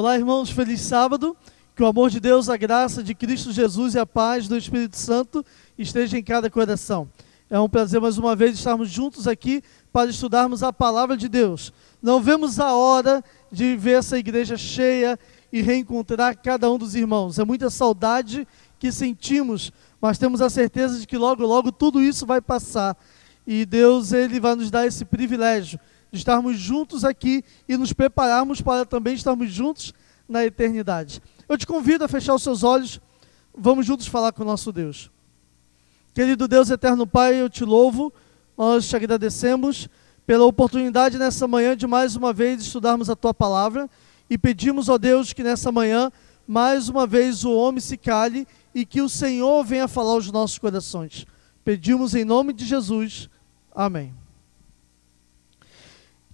Olá, irmãos, feliz sábado. Que o amor de Deus, a graça de Cristo Jesus e a paz do Espírito Santo esteja em cada coração. É um prazer mais uma vez estarmos juntos aqui para estudarmos a palavra de Deus. Não vemos a hora de ver essa igreja cheia e reencontrar cada um dos irmãos. É muita saudade que sentimos, mas temos a certeza de que logo, logo tudo isso vai passar. E Deus, Ele vai nos dar esse privilégio de estarmos juntos aqui e nos prepararmos para também estarmos juntos na eternidade. Eu te convido a fechar os seus olhos, vamos juntos falar com o nosso Deus. Querido Deus, eterno Pai, eu te louvo, nós te agradecemos pela oportunidade nessa manhã de mais uma vez estudarmos a Tua Palavra e pedimos, ó Deus, que nessa manhã, mais uma vez o homem se cale e que o Senhor venha falar aos nossos corações. Pedimos em nome de Jesus, amém.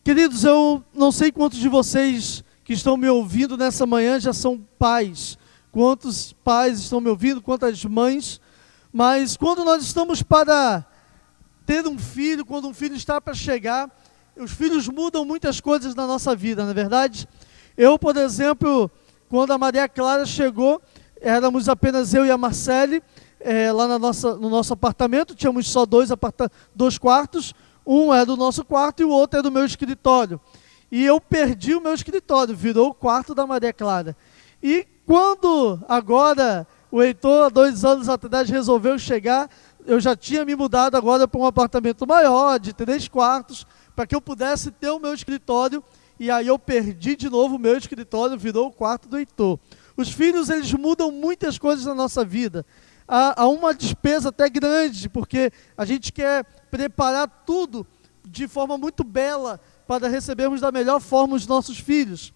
Queridos, eu não sei quantos de vocês que estão me ouvindo nessa manhã já são pais, quantos pais estão me ouvindo, quantas mães, mas quando nós estamos para ter um filho, quando um filho está para chegar, os filhos mudam muitas coisas na nossa vida, não é verdade? Eu, por exemplo, quando a Maria Clara chegou, éramos apenas eu e a Marcele, lá no nosso apartamento, tínhamos só dois quartos, um é do nosso quarto e o outro é do meu escritório. E eu perdi o meu escritório, virou o quarto da Maria Clara. E quando agora o Heitor, há 2 anos atrás, resolveu chegar, eu já tinha me mudado agora para um apartamento maior, de 3 quartos, para que eu pudesse ter o meu escritório. E aí eu perdi de novo o meu escritório, virou o quarto do Heitor. Os filhos, eles mudam muitas coisas na nossa vida. Há uma despesa até grande, porque a gente quer preparar tudo de forma muito bela, para recebermos da melhor forma os nossos filhos.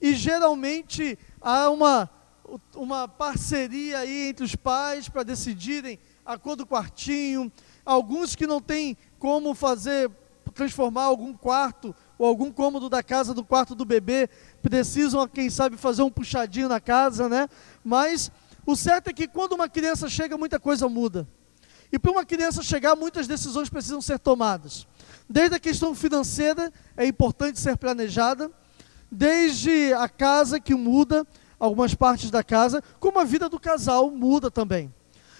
E geralmente há uma parceria aí entre os pais para decidirem a cor do quartinho. Alguns que não têm como transformar algum quarto ou algum cômodo da casa do quarto do bebê, precisam, quem sabe, fazer um puxadinho na casa, né? Mas o certo é que quando uma criança chega, muita coisa muda. E para uma criança chegar, muitas decisões precisam ser tomadas. Desde a questão financeira, é importante ser planejada, desde a casa que muda, algumas partes da casa, como a vida do casal muda também.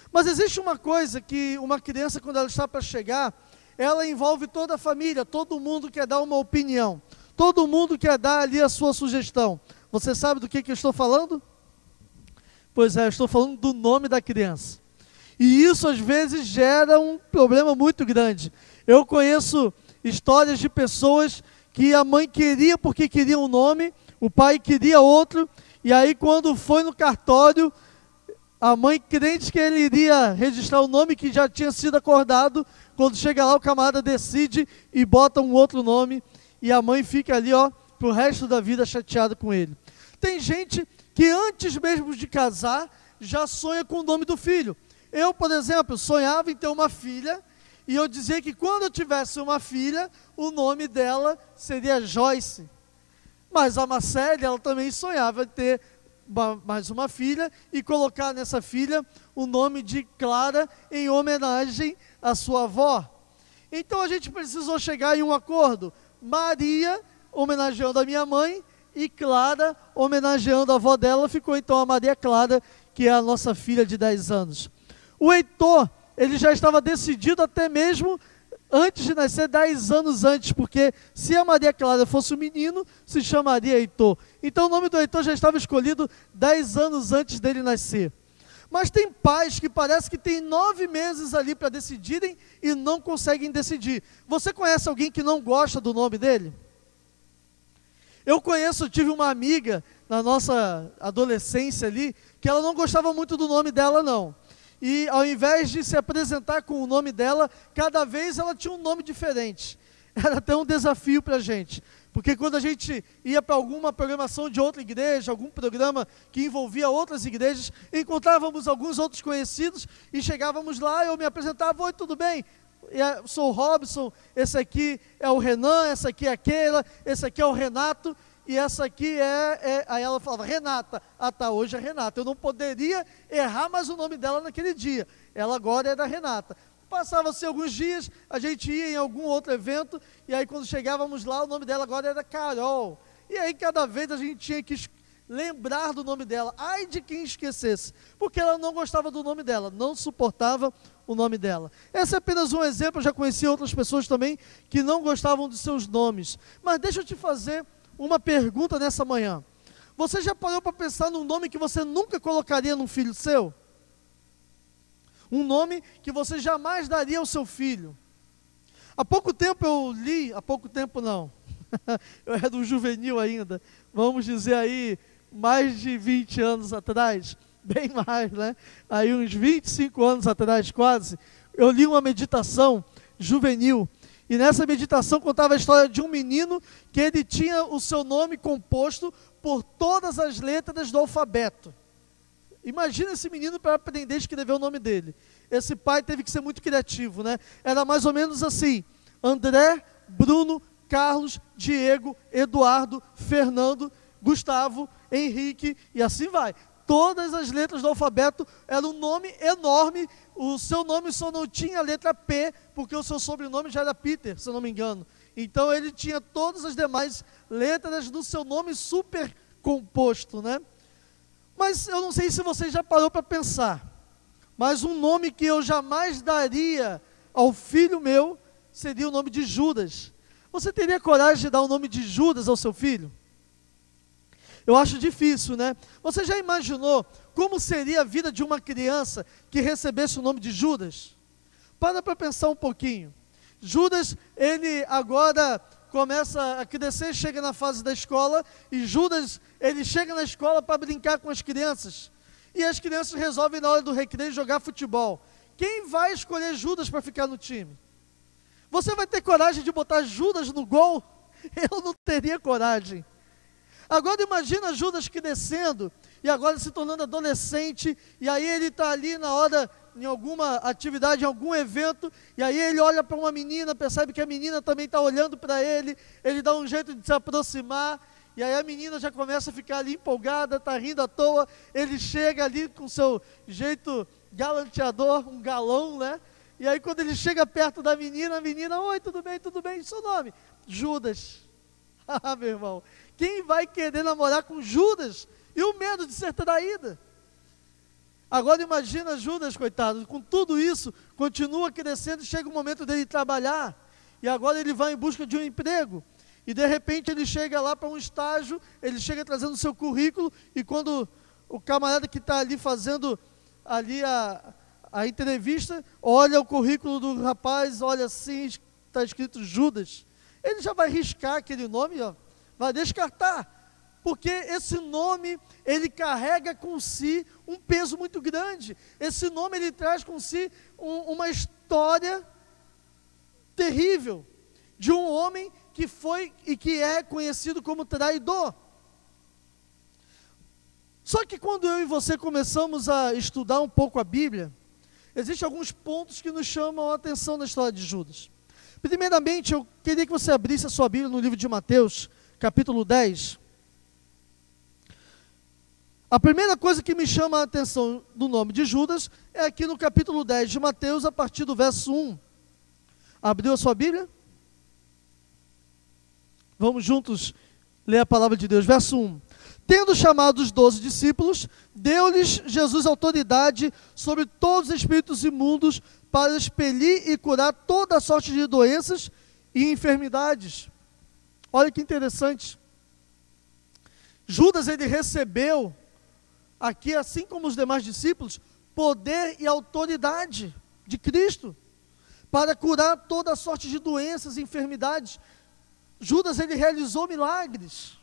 Mas existe uma coisa que uma criança, quando ela está para chegar, ela envolve toda a família, todo mundo quer dar uma opinião, todo mundo quer dar ali a sua sugestão. Você sabe do que eu estou falando? Pois é, eu estou falando do nome da criança. E isso às vezes gera um problema muito grande. Eu conheço histórias de pessoas que a mãe queria porque queria um nome, o pai queria outro, e aí quando foi no cartório, a mãe crente que ele iria registrar o nome que já tinha sido acordado, quando chega lá o camarada decide e bota um outro nome, e a mãe fica ali, pro resto da vida chateada com ele. Tem gente que antes mesmo de casar, já sonha com o nome do filho. Eu, por exemplo, sonhava em ter uma filha, e eu dizia que quando eu tivesse uma filha, o nome dela seria Joyce. Mas a Marcele, ela também sonhava em ter mais uma filha e colocar nessa filha o nome de Clara em homenagem à sua avó. Então a gente precisou chegar em um acordo. Maria, homenageando a minha mãe, e Clara, homenageando a avó dela, ficou então a Maria Clara, que é a nossa filha de 10 anos. O Heitor, ele já estava decidido até mesmo antes de nascer, 10 anos antes, porque se a Maria Clara fosse um menino, se chamaria Heitor. Então o nome do Heitor já estava escolhido 10 anos antes dele nascer. Mas tem pais que parece que tem 9 meses ali para decidirem e não conseguem decidir. Você conhece alguém que não gosta do nome dele? Eu tive uma amiga na nossa adolescência ali, que ela não gostava muito do nome dela não. E ao invés de se apresentar com o nome dela, cada vez ela tinha um nome diferente. Era até um desafio para a gente. Porque quando a gente ia para alguma programação de outra igreja, algum programa que envolvia outras igrejas, encontrávamos alguns outros conhecidos e chegávamos lá, eu me apresentava: oi, tudo bem? Eu sou o Robson, esse aqui é o Renan, essa aqui é aquela, esse aqui é o Renato. E essa aqui aí ela falava, Renata. Ah tá, hoje é Renata. Eu não poderia errar mais o nome dela naquele dia. Ela agora era Renata. Passavam-se alguns dias, a gente ia em algum outro evento, e aí quando chegávamos lá, o nome dela agora era Carol. E aí cada vez a gente tinha que lembrar do nome dela. Ai de quem esquecesse, porque ela não gostava do nome dela, não suportava o nome dela. Esse é apenas um exemplo, eu já conheci outras pessoas também que não gostavam dos seus nomes. Mas deixa eu te fazer uma pergunta nessa manhã. Você já parou para pensar num nome que você nunca colocaria num filho seu? Um nome que você jamais daria ao seu filho. Há pouco tempo eu li, há pouco tempo não, eu era um juvenil ainda, vamos dizer aí, mais de 20 anos atrás, bem mais, né? Aí uns 25 anos atrás quase, eu li uma meditação juvenil, e nessa meditação contava a história de um menino que ele tinha o seu nome composto por todas as letras do alfabeto. Imagina esse menino para aprender a escrever o nome dele. Esse pai teve que ser muito criativo, né? Era mais ou menos assim: André, Bruno, Carlos, Diego, Eduardo, Fernando, Gustavo, Henrique, e assim vai. Todas as letras do alfabeto, era um nome enorme. O seu nome só não tinha a letra P, porque o seu sobrenome já era Peter, se eu não me engano. Então ele tinha todas as demais letras do seu nome super composto, né? Mas eu não sei se você já parou para pensar, mas um nome que eu jamais daria ao filho meu seria o nome de Judas. Você teria coragem de dar o nome de Judas ao seu filho? Eu acho difícil, né? Você já imaginou como seria a vida de uma criança que recebesse o nome de Judas? Para pensar um pouquinho. Judas, ele agora começa a crescer, chega na fase da escola, e Judas, ele chega na escola para brincar com as crianças, e as crianças resolvem na hora do recreio jogar futebol. Quem vai escolher Judas para ficar no time? Você vai ter coragem de botar Judas no gol? Eu não teria coragem. Agora imagina Judas crescendo, e agora se tornando adolescente, e aí ele está ali na hora, em alguma atividade, em algum evento, e aí ele olha para uma menina, percebe que a menina também está olhando para ele, ele dá um jeito de se aproximar, e aí a menina já começa a ficar ali empolgada, está rindo à toa, ele chega ali com seu jeito galanteador, um galão, né? E aí quando ele chega perto da menina, a menina: oi, tudo bem, seu nome? Judas. Ah, meu irmão, quem vai querer namorar com Judas? E o medo de ser traída? Agora imagina Judas, coitado, com tudo isso, continua crescendo, chega o momento dele trabalhar, e agora ele vai em busca de um emprego, e de repente ele chega lá para um estágio, ele chega trazendo o seu currículo, e quando o camarada que está ali fazendo ali a entrevista, olha o currículo do rapaz, olha assim, está escrito Judas, ele já vai riscar aquele nome, ó, vai descartar, porque esse nome, ele carrega com si um peso muito grande. Esse nome, ele traz com si uma história terrível, de um homem que foi e que é conhecido como traidor. Só que quando eu e você começamos a estudar um pouco a Bíblia, existem alguns pontos que nos chamam a atenção na história de Judas. Primeiramente, eu queria que você abrisse a sua Bíblia no livro de Mateus, capítulo 10. A primeira coisa que me chama a atenção do nome de Judas é aqui no capítulo 10 de Mateus, a partir do verso 1. Abriu a sua Bíblia? Vamos juntos ler a palavra de Deus. Verso 1. Tendo chamado os 12 discípulos, deu-lhes Jesus autoridade sobre todos os espíritos imundos para expelir e curar toda a sorte de doenças e enfermidades. Olha que interessante. Judas, ele recebeu aqui, assim como os demais discípulos, poder e autoridade de Cristo para curar toda a sorte de doenças e enfermidades. Judas, ele realizou milagres.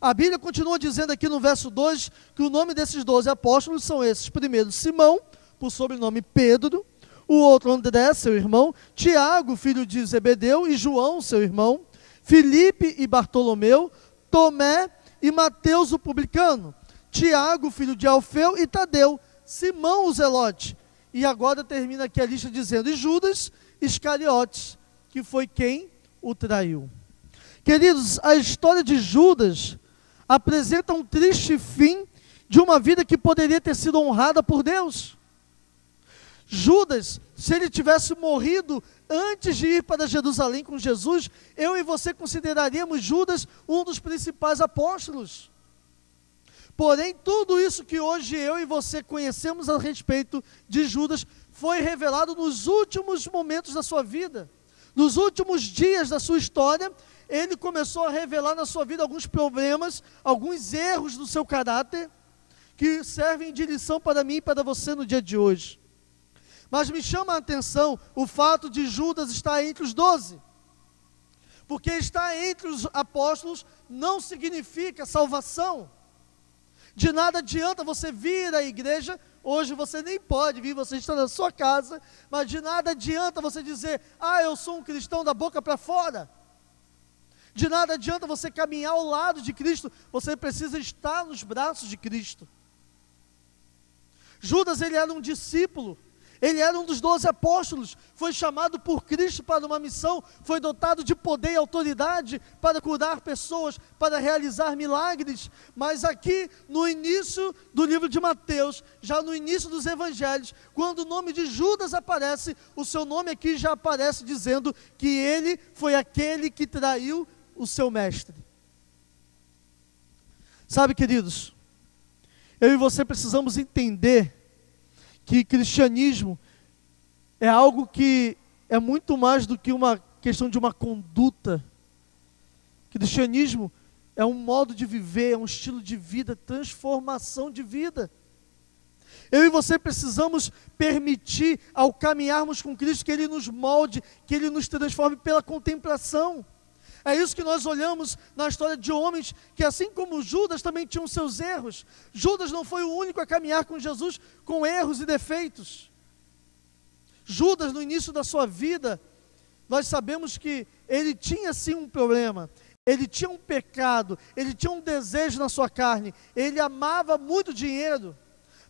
A Bíblia continua dizendo aqui no verso 2 que o nome desses 12 apóstolos são esses: primeiro Simão, por sobrenome Pedro, o outro André, seu irmão, Tiago, filho de Zebedeu, e João, seu irmão, Filipe e Bartolomeu, Tomé e Mateus o publicano, Tiago, filho de Alfeu, e Tadeu, Simão o Zelote. E agora termina aqui a lista dizendo: e Judas Iscariotes, que foi quem o traiu. Queridos, a história de Judas apresenta um triste fim de uma vida que poderia ter sido honrada por Deus. Judas, se ele tivesse morrido antes de ir para Jerusalém com Jesus, eu e você consideraríamos Judas um dos principais apóstolos. Porém, tudo isso que hoje eu e você conhecemos a respeito de Judas foi revelado nos últimos momentos da sua vida. Nos últimos dias da sua história, ele começou a revelar na sua vida alguns problemas, alguns erros do seu caráter, que servem de lição para mim e para você no dia de hoje. Mas me chama a atenção o fato de Judas estar entre os 12. Porque estar entre os apóstolos não significa salvação. De nada adianta você vir à igreja, hoje você nem pode vir, você está na sua casa, mas de nada adianta você dizer, eu sou um cristão da boca para fora. De nada adianta você caminhar ao lado de Cristo, você precisa estar nos braços de Cristo. Judas, ele era um discípulo, ele era um dos 12 apóstolos, foi chamado por Cristo para uma missão, foi dotado de poder e autoridade para curar pessoas, para realizar milagres, mas aqui no início do livro de Mateus, já no início dos evangelhos, quando o nome de Judas aparece, o seu nome aqui já aparece dizendo que ele foi aquele que traiu o seu mestre. Sabe, queridos, eu e você precisamos entender que cristianismo é algo que é muito mais do que uma questão de uma conduta. Cristianismo é um modo de viver, é um estilo de vida, transformação de vida. Eu e você precisamos permitir, ao caminharmos com Cristo, que Ele nos molde, que Ele nos transforme pela contemplação. É isso que nós olhamos na história de homens que, assim como Judas, também tinham seus erros. Judas não foi o único a caminhar com Jesus com erros e defeitos. Judas, no início da sua vida, nós sabemos que ele tinha sim um problema. Ele tinha um pecado, ele tinha um desejo na sua carne, ele amava muito dinheiro.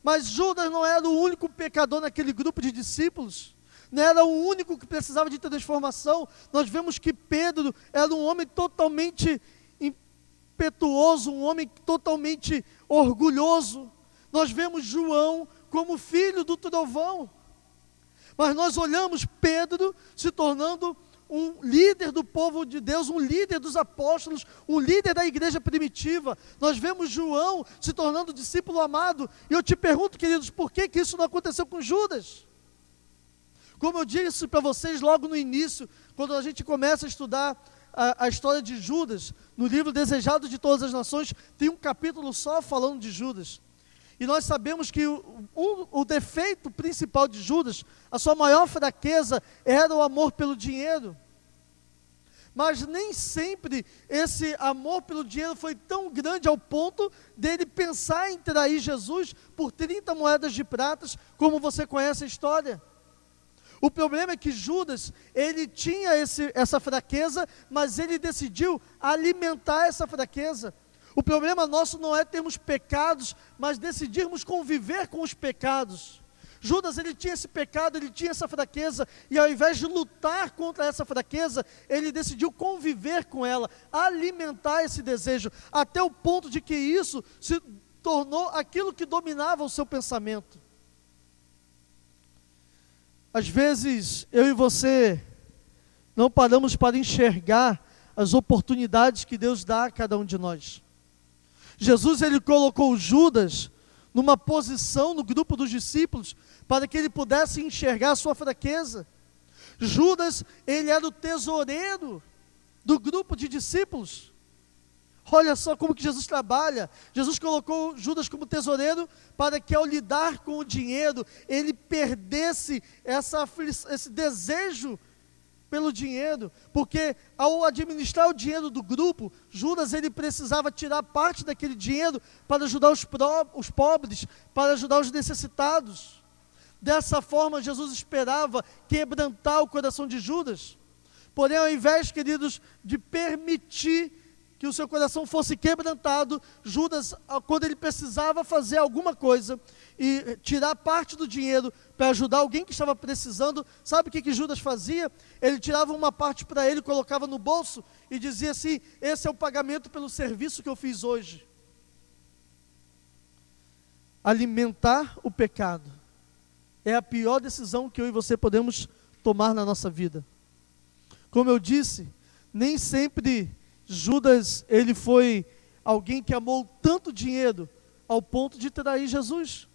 Mas Judas não era o único pecador naquele grupo de discípulos. Não era o único que precisava de transformação. Nós vemos que Pedro era um homem totalmente impetuoso, um homem totalmente orgulhoso. Nós vemos João como filho do trovão. Mas nós olhamos Pedro se tornando um líder do povo de Deus, um líder dos apóstolos, um líder da igreja primitiva. Nós vemos João se tornando discípulo amado. E eu te pergunto, queridos, por que isso não aconteceu com Judas? Como eu disse para vocês logo no início, quando a gente começa a estudar a história de Judas, no livro Desejado de Todas as Nações, tem um capítulo só falando de Judas. E nós sabemos que o defeito principal de Judas, a sua maior fraqueza, era o amor pelo dinheiro. Mas nem sempre esse amor pelo dinheiro foi tão grande ao ponto dele pensar em trair Jesus por 30 moedas de prata, como você conhece a história. O problema é que Judas, ele tinha essa fraqueza, mas ele decidiu alimentar essa fraqueza. O problema nosso não é termos pecados, mas decidirmos conviver com os pecados. Judas, ele tinha esse pecado, ele tinha essa fraqueza, e ao invés de lutar contra essa fraqueza, ele decidiu conviver com ela, alimentar esse desejo, até o ponto de que isso se tornou aquilo que dominava o seu pensamento. Às vezes, eu e você não paramos para enxergar as oportunidades que Deus dá a cada um de nós. Jesus, ele colocou Judas numa posição no grupo dos discípulos para que ele pudesse enxergar a sua fraqueza. Judas, ele era o tesoureiro do grupo de discípulos. Olha só como que Jesus trabalha. Jesus colocou Judas como tesoureiro para que ao lidar com o dinheiro, ele perdesse esse desejo pelo dinheiro, porque ao administrar o dinheiro do grupo, Judas, ele precisava tirar parte daquele dinheiro para ajudar os pobres, para ajudar os necessitados. Dessa forma, Jesus esperava quebrantar o coração de Judas. Porém, ao invés, queridos, de permitir que o seu coração fosse quebrantado, Judas, quando ele precisava fazer alguma coisa e tirar parte do dinheiro para ajudar alguém que estava precisando, sabe o que Judas fazia? Ele tirava uma parte para ele, colocava no bolso e dizia assim: esse é o pagamento pelo serviço que eu fiz hoje. Alimentar o pecado é a pior decisão que eu e você podemos tomar na nossa vida. Como eu disse, nem sempre Judas, ele foi alguém que amou tanto dinheiro ao ponto de trair Jesus.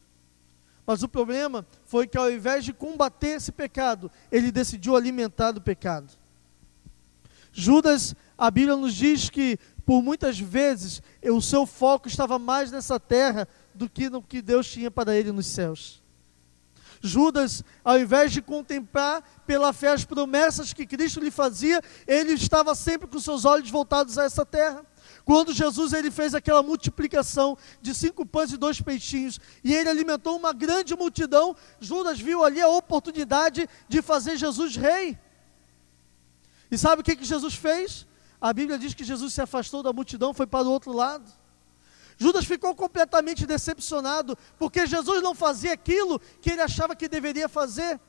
Mas o problema foi que, ao invés de combater esse pecado, ele decidiu alimentar o pecado. Judas, a Bíblia nos diz que, por muitas vezes, o seu foco estava mais nessa terra do que no que Deus tinha para ele nos céus. Judas, ao invés de contemplar pela fé as promessas que Cristo lhe fazia, ele estava sempre com seus olhos voltados a essa terra. Quando Jesus ele fez aquela multiplicação de 5 pães e 2 peixinhos, e ele alimentou uma grande multidão, Judas viu ali a oportunidade de fazer Jesus rei. E sabe o que Jesus fez? A Bíblia diz que Jesus se afastou da multidão, foi para o outro lado. Judas ficou completamente decepcionado, porque Jesus não fazia aquilo que ele achava que deveria fazer.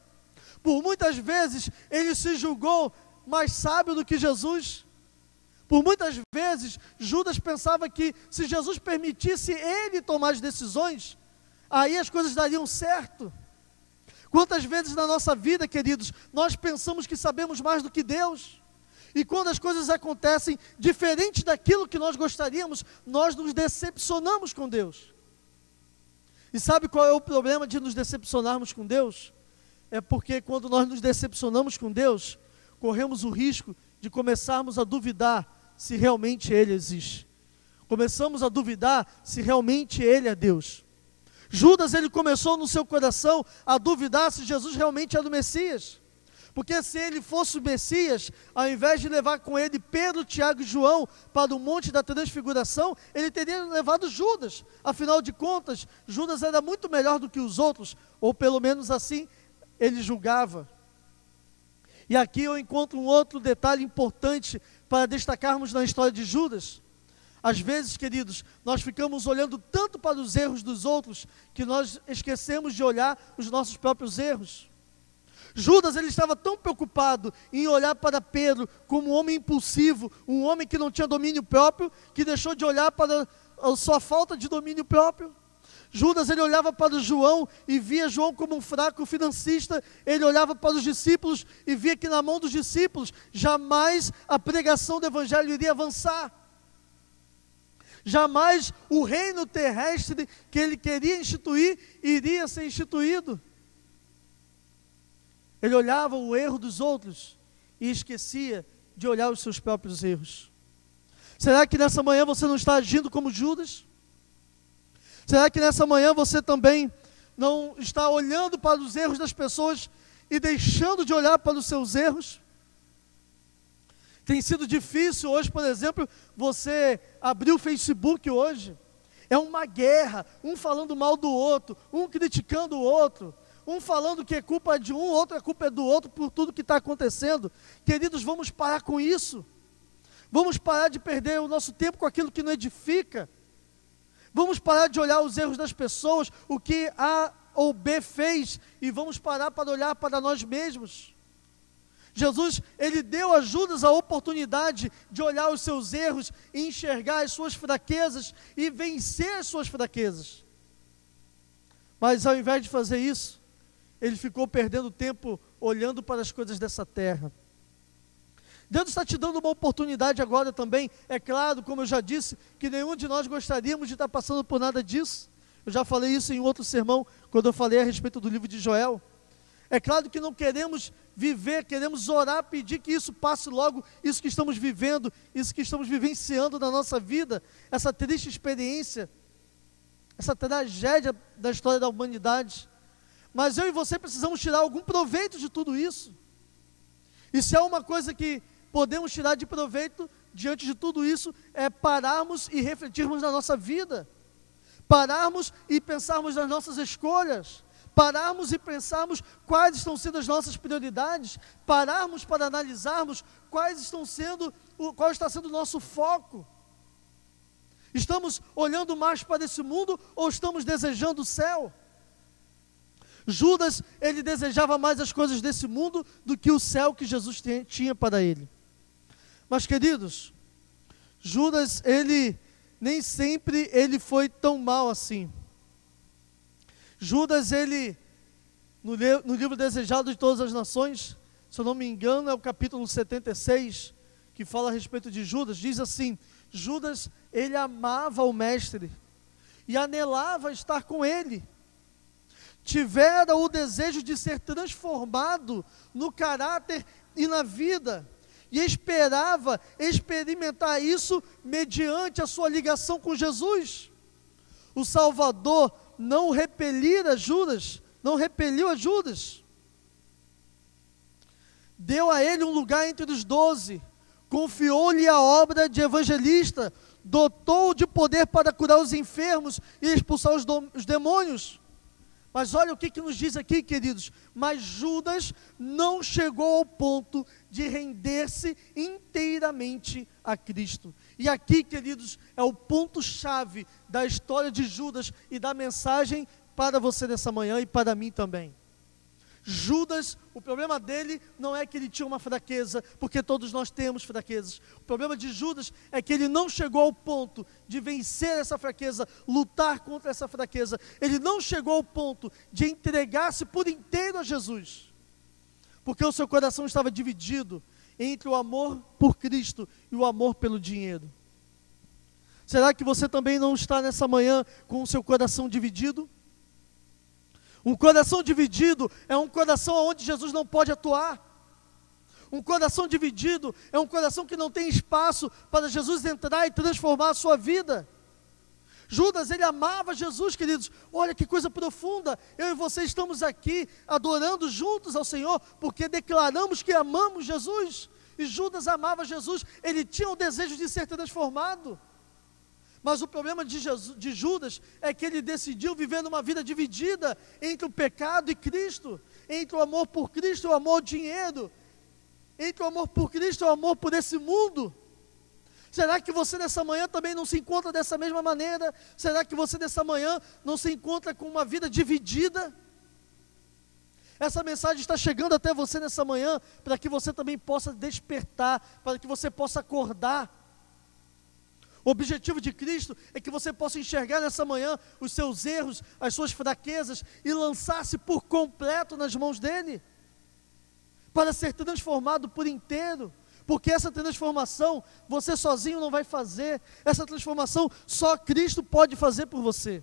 Por muitas vezes, ele se julgou mais sábio do que Jesus. Por muitas vezes, Judas pensava que se Jesus permitisse ele tomar as decisões, aí as coisas dariam certo. Quantas vezes na nossa vida, queridos, nós pensamos que sabemos mais do que Deus? E quando as coisas acontecem diferente daquilo que nós gostaríamos, nós nos decepcionamos com Deus. E sabe qual é o problema de nos decepcionarmos com Deus? É porque quando nós nos decepcionamos com Deus, corremos o risco de começarmos a duvidar se realmente Ele existe. Começamos a duvidar se realmente Ele é Deus. Judas, ele começou no seu coração a duvidar se Jesus realmente era o Messias. Porque se ele fosse o Messias, ao invés de levar com ele Pedro, Tiago e João para o Monte da Transfiguração, ele teria levado Judas. Afinal de contas, Judas era muito melhor do que os outros, ou pelo menos assim ele julgava. E aqui eu encontro um outro detalhe importante para destacarmos na história de Judas. Às vezes, queridos, nós ficamos olhando tanto para os erros dos outros, que nós esquecemos de olhar os nossos próprios erros. Judas, ele estava tão preocupado em olhar para Pedro como um homem impulsivo, um homem que não tinha domínio próprio, que deixou de olhar para a sua falta de domínio próprio. Judas, ele olhava para João e via João como um fraco financista. Ele olhava para os discípulos e via que na mão dos discípulos jamais a pregação do evangelho iria avançar. Jamais o reino terrestre que ele queria instituir iria ser instituído. Ele olhava o erro dos outros e esquecia de olhar os seus próprios erros. Será que nessa manhã você não está agindo como Judas? Será que nessa manhã você também não está olhando para os erros das pessoas e deixando de olhar para os seus erros? Tem sido difícil hoje, por exemplo, você abrir o Facebook hoje. É uma guerra, um falando mal do outro, um criticando o outro. Um falando que é culpa de um, outro a culpa é do outro por tudo que está acontecendo. Queridos, vamos parar com isso. Vamos parar de perder o nosso tempo com aquilo que não edifica. Vamos parar de olhar os erros das pessoas, o que A ou B fez, e vamos parar para olhar para nós mesmos. Jesus, ele deu a Judas a oportunidade de olhar os seus erros e enxergar as suas fraquezas e vencer as suas fraquezas. Mas ao invés de fazer isso, ele ficou perdendo tempo olhando para as coisas dessa terra. Deus está te dando uma oportunidade agora também. É claro, como eu já disse, que nenhum de nós gostaríamos de estar passando por nada disso. Eu já falei isso em outro sermão, quando eu falei a respeito do livro de Joel. É claro que não queremos viver, queremos orar, pedir que isso passe logo, isso que estamos vivendo, isso que estamos vivenciando na nossa vida, essa triste experiência, essa tragédia da história da humanidade. Mas eu e você precisamos tirar algum proveito de tudo isso. E se há uma coisa que podemos tirar de proveito diante de tudo isso, é pararmos e refletirmos na nossa vida. Pararmos e pensarmos nas nossas escolhas. Pararmos e pensarmos quais estão sendo as nossas prioridades. Pararmos para analisarmos qual está sendo o nosso foco. Estamos olhando mais para esse mundo ou estamos desejando o céu? Judas, ele desejava mais as coisas desse mundo do que o céu que Jesus tinha para ele. Mas, queridos, Judas, ele nem sempre ele foi tão mal assim. Judas, ele, no livro Desejado de Todas as Nações, se eu não me engano, é o capítulo 76, que fala a respeito de Judas, diz assim: Judas, ele amava o mestre, e anelava estar com ele. Tivera o desejo de ser transformado no caráter e na vida, e esperava experimentar isso mediante a sua ligação com Jesus. O Salvador não repeliu a Judas. Deu a ele um lugar entre os 12, confiou-lhe a obra de evangelista, dotou-o de poder para curar os enfermos e expulsar os demônios. Mas olha o que nos diz aqui, queridos. Mas Judas não chegou ao ponto de render-se inteiramente a Cristo. E aqui, queridos, é o ponto-chave da história de Judas e da mensagem para você nessa manhã e para mim também. Judas, o problema dele não é que ele tinha uma fraqueza, porque todos nós temos fraquezas. O problema de Judas é que ele não chegou ao ponto de vencer essa fraqueza, lutar contra essa fraqueza. Ele não chegou ao ponto de entregar-se por inteiro a Jesus, porque o seu coração estava dividido entre o amor por Cristo e o amor pelo dinheiro. Será que você também não está nessa manhã com o seu coração dividido? Um coração dividido é um coração onde Jesus não pode atuar. Um coração dividido é um coração que não tem espaço para Jesus entrar e transformar a sua vida. Judas, ele amava Jesus, queridos. Olha que coisa profunda. Eu e você estamos aqui adorando juntos ao Senhor, porque declaramos que amamos Jesus. E Judas amava Jesus, ele tinha o desejo de ser transformado. Mas o problema de Judas é que ele decidiu viver numa vida dividida entre o pecado e Cristo, entre o amor por Cristo e o amor ao dinheiro, entre o amor por Cristo e o amor por esse mundo. Será que você nessa manhã também não se encontra dessa mesma maneira? Será que você nessa manhã não se encontra com uma vida dividida? Essa mensagem está chegando até você nessa manhã para que você também possa despertar, para que você possa acordar. O objetivo de Cristo é que você possa enxergar nessa manhã os seus erros, as suas fraquezas e lançar-se por completo nas mãos dEle, para ser transformado por inteiro, porque essa transformação você sozinho não vai fazer, essa transformação só Cristo pode fazer por você.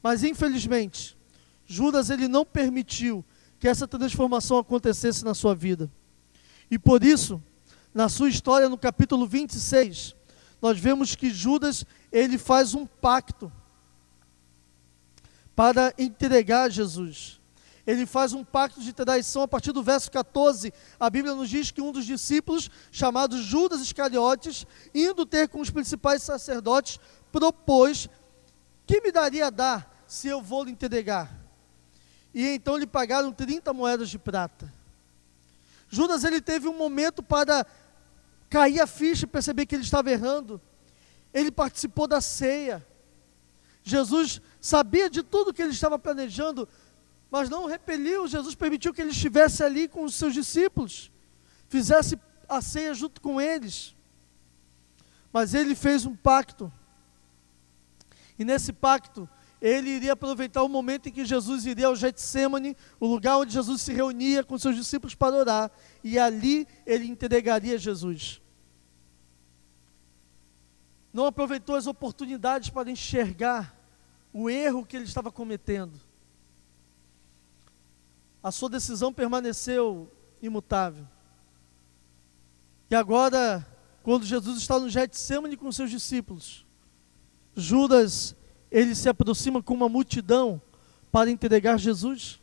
Mas infelizmente, Judas ele não permitiu que essa transformação acontecesse na sua vida, e por isso, na sua história no capítulo 26, nós vemos que Judas, ele faz um pacto para entregar Jesus. Ele faz um pacto de traição. A partir do verso 14, a Bíblia nos diz que um dos discípulos, chamado Judas Iscariotes, indo ter com os principais sacerdotes, propôs: que me daria a dar se eu vou lhe entregar? E então lhe pagaram 30 moedas de prata. Judas, ele teve um momento para cair a ficha e perceber que ele estava errando. Ele participou da ceia. Jesus sabia de tudo que ele estava planejando, mas não repeliu. Jesus permitiu que ele estivesse ali com os seus discípulos, fizesse a ceia junto com eles. Mas ele fez um pacto, e nesse pacto ele iria aproveitar o momento em que Jesus iria ao Getsêmani, o lugar onde Jesus se reunia com seus discípulos para orar, e ali ele entregaria Jesus. Não aproveitou as oportunidades para enxergar o erro que ele estava cometendo. A sua decisão permaneceu imutável. E agora, quando Jesus está no Getsêmani com seus discípulos, Judas, ele se aproxima com uma multidão para entregar Jesus.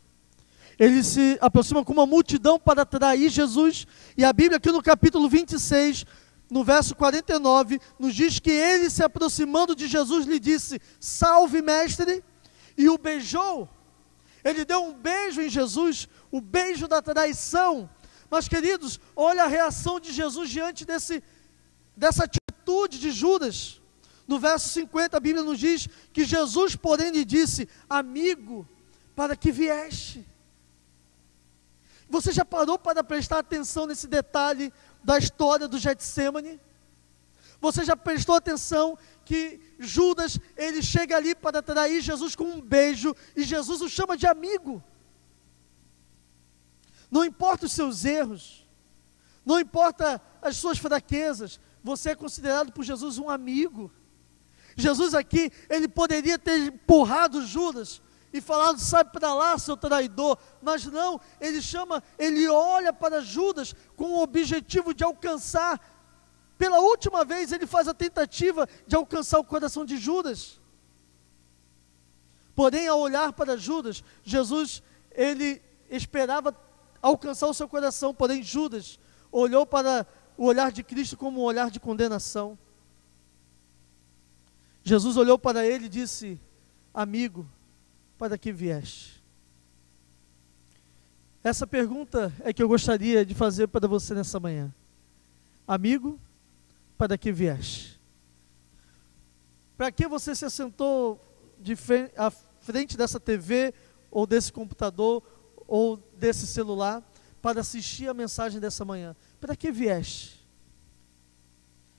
Ele se aproxima com uma multidão para trair Jesus. E a Bíblia aqui no capítulo 26, no verso 49, nos diz que ele, se aproximando de Jesus, lhe disse: salve, mestre, e o beijou. Ele deu um beijo em Jesus, o beijo da traição. Mas, queridos, olha a reação de Jesus diante dessa atitude de Judas. No verso 50, a Bíblia nos diz que Jesus, porém, lhe disse: amigo, para que vieste? Você já parou para prestar atenção nesse detalhe da história do Getsêmani? Você já prestou atenção que Judas, ele chega ali para trair Jesus com um beijo, e Jesus o chama de amigo? Não importa os seus erros, não importa as suas fraquezas, você é considerado por Jesus um amigo. Jesus aqui, ele poderia ter empurrado Judas e falado, sai para lá, seu traidor, mas não, ele olha para Judas com o objetivo de alcançar, pela última vez ele faz a tentativa de alcançar o coração de Judas. Porém, ao olhar para Judas, Jesus, ele esperava alcançar o seu coração, porém Judas olhou para o olhar de Cristo como um olhar de condenação. Jesus olhou para ele e disse, amigo, para que vieste? Essa pergunta é que eu gostaria de fazer para você nessa manhã. Amigo, para que vieste? Para que você se assentou à frente dessa TV, ou desse computador, ou desse celular, para assistir a mensagem dessa manhã? Para que vieste?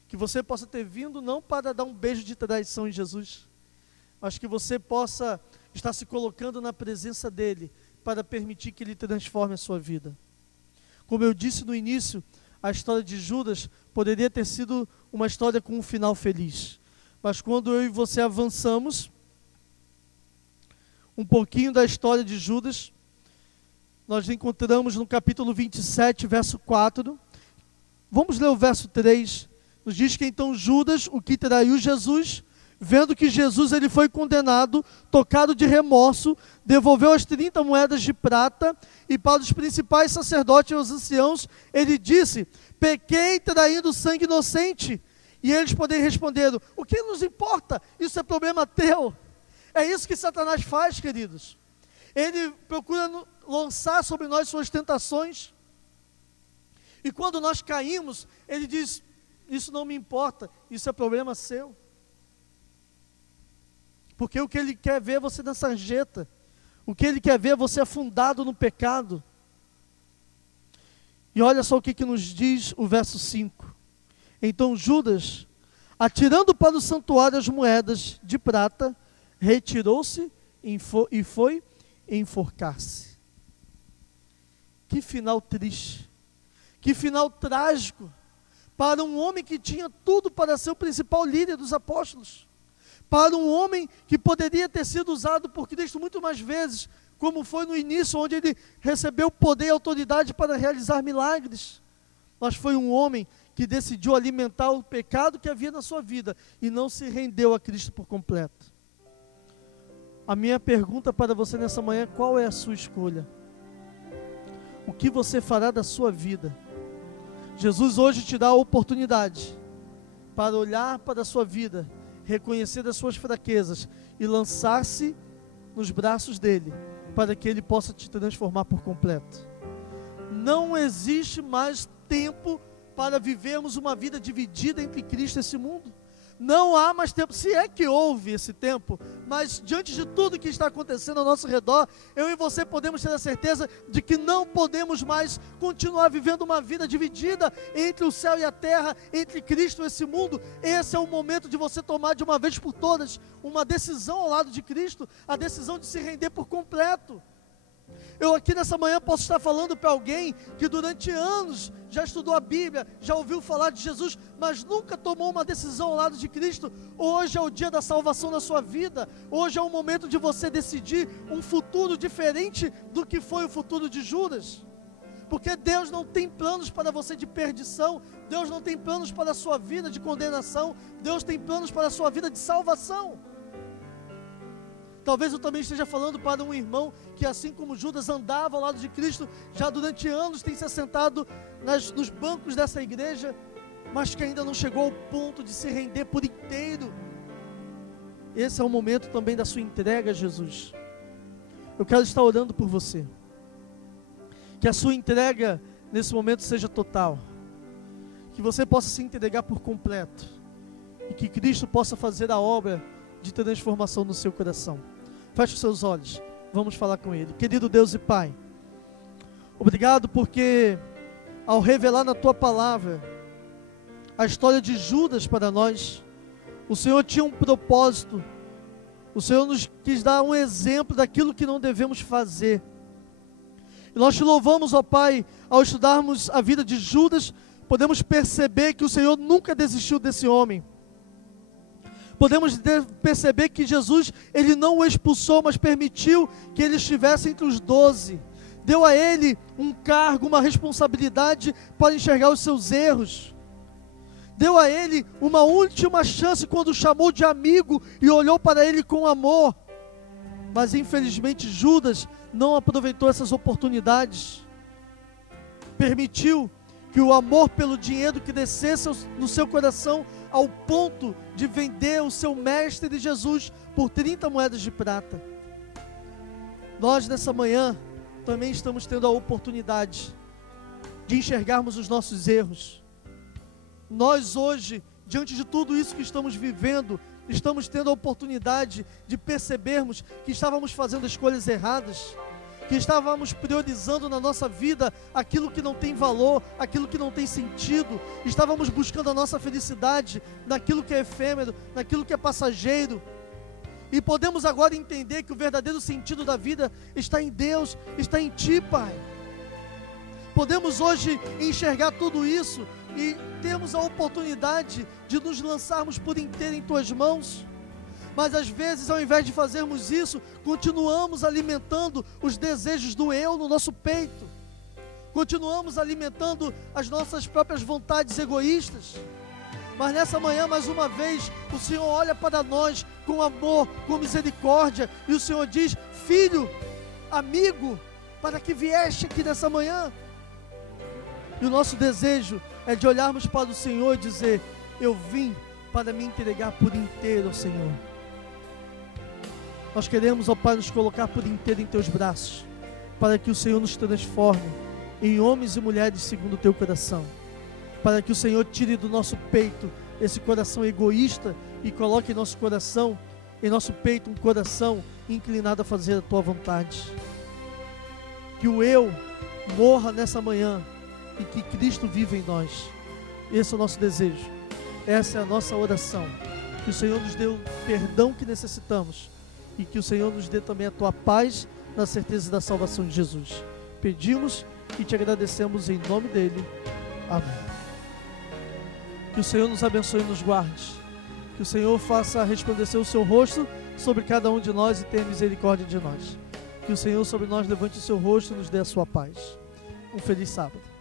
Que você possa ter vindo não para dar um beijo de traição em Jesus, mas que você possa estar se colocando na presença dEle, para permitir que Ele transforme a sua vida. Como eu disse no início, a história de Judas poderia ter sido uma história com um final feliz, mas quando eu e você avançamos um pouquinho da história de Judas, nós encontramos no capítulo 27, verso 4, vamos ler o verso 3, nos diz que então Judas, o que traiu Jesus, vendo que Jesus ele foi condenado, tocado de remorso, devolveu as 30 moedas de prata, e para os principais sacerdotes e os anciãos, ele disse, pequei traindo sangue inocente. E eles podem responder, o que nos importa? Isso é problema teu. É isso que Satanás faz, queridos. Ele procura lançar sobre nós suas tentações, e quando nós caímos, ele diz, isso não me importa, isso é problema seu. Porque o que ele quer ver é você na sarjeta, o que ele quer ver é você afundado no pecado. E olha só o que nos diz o verso 5. Então Judas, atirando para o santuário as moedas de prata, retirou-se e foi enforcar-se. Que final triste, que final trágico, para um homem que tinha tudo para ser o principal líder dos apóstolos, para um homem que poderia ter sido usado por Cristo muito mais vezes, como foi no início, onde ele recebeu poder e autoridade para realizar milagres. Mas foi um homem que decidiu alimentar o pecado que havia na sua vida, e não se rendeu a Cristo por completo. A minha pergunta para você nessa manhã, qual é a sua escolha? O que você fará da sua vida? Jesus hoje te dá a oportunidade para olhar para a sua vida, reconhecer as suas fraquezas e lançar-se nos braços dele, para que ele possa te transformar por completo. Não existe mais tempo para vivermos uma vida dividida entre Cristo e esse mundo. Não há mais tempo, se é que houve esse tempo, mas diante de tudo que está acontecendo ao nosso redor, eu e você podemos ter a certeza de que não podemos mais continuar vivendo uma vida dividida entre o céu e a terra, entre Cristo e esse mundo. Esse é o momento de você tomar de uma vez por todas uma decisão ao lado de Cristo, a decisão de se render por completo. Eu aqui nessa manhã posso estar falando para alguém que durante anos já estudou a Bíblia, já ouviu falar de Jesus, mas nunca tomou uma decisão ao lado de Cristo. Hoje é o dia da salvação na sua vida. Hoje é o momento de você decidir um futuro diferente do que foi o futuro de Judas. Porque Deus não tem planos para você de perdição, Deus não tem planos para a sua vida de condenação, Deus tem planos para a sua vida de salvação. Talvez eu também esteja falando para um irmão que, assim como Judas andava ao lado de Cristo, já durante anos tem se assentado nos bancos dessa igreja, mas que ainda não chegou ao ponto de se render por inteiro. Esse é o momento também da sua entrega a Jesus. Eu quero estar orando por você, que a sua entrega nesse momento seja total, que você possa se entregar por completo, e que Cristo possa fazer a obra de transformação no seu coração. Feche os seus olhos, vamos falar com Ele. Querido Deus e Pai, obrigado porque ao revelar na Tua Palavra a história de Judas para nós, o Senhor tinha um propósito, o Senhor nos quis dar um exemplo daquilo que não devemos fazer. E nós te louvamos, ó Pai, ao estudarmos a vida de Judas, podemos perceber que o Senhor nunca desistiu desse homem. Podemos perceber que Jesus, ele não o expulsou, mas permitiu que ele estivesse entre os 12. Deu a ele um cargo, uma responsabilidade para enxergar os seus erros. Deu a ele uma última chance quando o chamou de amigo e olhou para ele com amor. Mas infelizmente Judas não aproveitou essas oportunidades. Permitiu que o amor pelo dinheiro que descesse no seu coração ao ponto de vender o seu mestre Jesus por 30 moedas de prata. Nós nessa manhã também estamos tendo a oportunidade de enxergarmos os nossos erros. Nós hoje, diante de tudo isso que estamos vivendo, estamos tendo a oportunidade de percebermos que estávamos fazendo escolhas erradas, que estávamos priorizando na nossa vida aquilo que não tem valor, aquilo que não tem sentido, estávamos buscando a nossa felicidade naquilo que é efêmero, naquilo que é passageiro. E podemos agora entender que o verdadeiro sentido da vida está em Deus, está em Ti, Pai. Podemos hoje enxergar tudo isso e termos a oportunidade de nos lançarmos por inteiro em Tuas mãos. Mas às vezes, ao invés de fazermos isso, continuamos alimentando os desejos do eu no nosso peito. Continuamos alimentando as nossas próprias vontades egoístas. Mas nessa manhã, mais uma vez, o Senhor olha para nós com amor, com misericórdia, e o Senhor diz: filho, amigo, para que vieste aqui nessa manhã? E o nosso desejo é de olharmos para o Senhor e dizer: eu vim para me entregar por inteiro ao Senhor. Nós queremos, ó Pai, nos colocar por inteiro em Teus braços, para que o Senhor nos transforme em homens e mulheres segundo o Teu coração, para que o Senhor tire do nosso peito esse coração egoísta e coloque em nosso coração, em nosso peito, um coração inclinado a fazer a Tua vontade. Que o eu morra nessa manhã e que Cristo viva em nós. Esse é o nosso desejo, essa é a nossa oração. Que o Senhor nos dê o perdão que necessitamos e que o Senhor nos dê também a Tua paz na certeza da salvação de Jesus. Pedimos e Te agradecemos em nome dEle. Amém. Que o Senhor nos abençoe e nos guarde. Que o Senhor faça resplandecer o Seu rosto sobre cada um de nós e tenha misericórdia de nós. Que o Senhor sobre nós levante o Seu rosto e nos dê a Sua paz. Um feliz sábado.